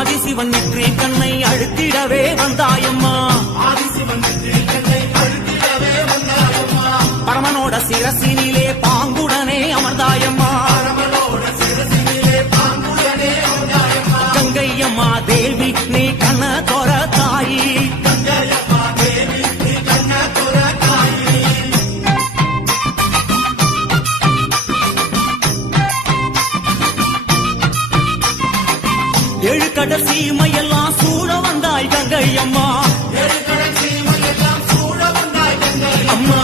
ஆதிசிவன் நெற்றி கண்ணை அழுத்திடவே வந்தாயம்மா. பரமனோட சிரசினிலே பாங்குடனே அமர்ந்தாயம்மா. கங்கையம்மா தேவி நீ கண்ண தோர தாயி. ஏழு கடல் சீமையெல்லாம் சூழ வந்தாய் கங்கையம்மா. அம்மா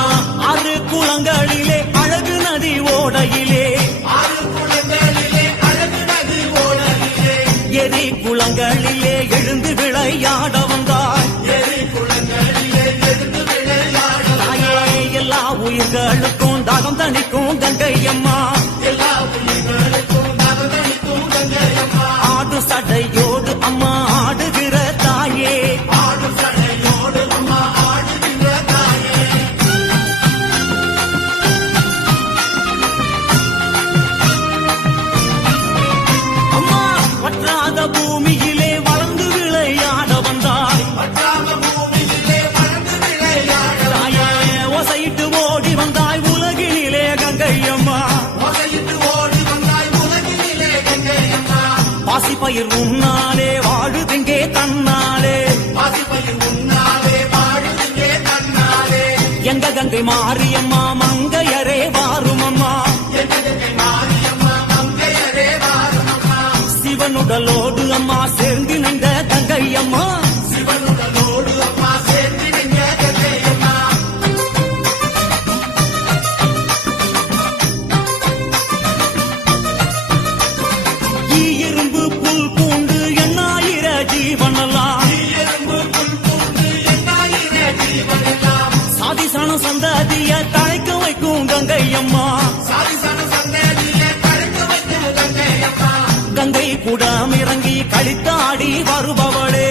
ஆறு குளங்களிலே அழகு நதி ஓடையிலே எரி குளங்களிலே எழுந்து விளையாட வந்தாய். தாயே எல்லா உயிர்களுக்கும் தாகம் தணிக்கும் கங்கையம்மா. ஆடு சடையோடு அம்மா ஆடுகிற தாயே. அம்மா வற்றாத பூமியிலே வளர்ந்து விளையாட வந்தாய். தாயே ஓசையிட்டு ஓடி வந்தாய் உலகினிலே கங்கையம்மா. பாசிப்பயிர் உன்னாலே வாழுதிங்கே தன்னாலே. எங்க கங்கை மாரியம்மா மங்கையரே வாருமம்மா. சிவனுடலோடு அம்மா சேர்ந்து நின்ற கங்கையம்மா. சாதிசனம் சந்ததிய தழைக்க வைக்கும் கங்கையம்மா. கங்கை கூடம் இறங்கி கழித்தாடி வருபவளே.